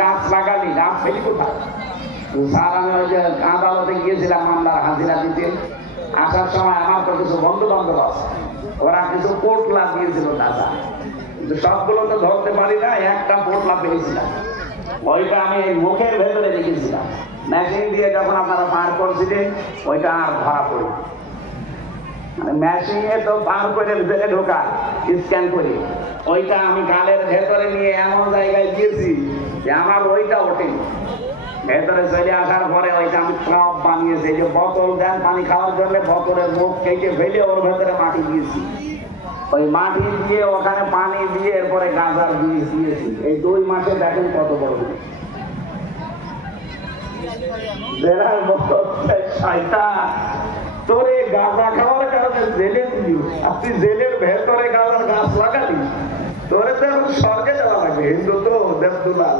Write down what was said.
গাছ লাগালি, গাছ ফেলি কোথায়? স্যার আমি ওই যে আদালতে গিয়েছিলাম মামলার হাজিরা দিতে, আসার সময় আমার তো কিছু বন্ধু বান্ধব আছে, ওরা কিছু পোটলা দিয়েছিল দাদা, কিন্তু সবগুলো তো ধরতে পারি না, একটা পোটলা পেয়েছিলাম, ওইটা আমি মুখের ভেতরে রেখেছিলাম, মেশিন দিয়ে যখন আপনারা পার করছিলেন ওইটা আর ধরা পড়ি, মানে মেশিনে তো পার করে ভেতরে ঢোকা স্ক্যান করে, ওইটা আমি গালের ভেতরে নিয়ে এমন জায়গায় দিয়েছি যে আমার ওইটা ওঠেনি। ভেতরে চলে আসার পরে ওইটা আমি ট্রাপ বানিয়েছি, যে বোতল দেন পানি খাওয়ার জন্য, বোতলের মুখ কেটে ফেলে ওর ভেতরে মাটি দিয়েছি, ওই মাটি দিয়ে ওখানে পানি দিয়ে এরপরে গাঁজার বীজ দিয়েছি। এই 2 মাসে দেখেন কত বড় তোরে গাঁজা খাওয়ার কারণে জেলে দিলি, আপনি জেলের ভেতরে গাঁজার গাছ লাগালি, তোরে তো এখন স্বর্গে যাওয়া লাগবে। হিন্দু তো দেবদুলাল।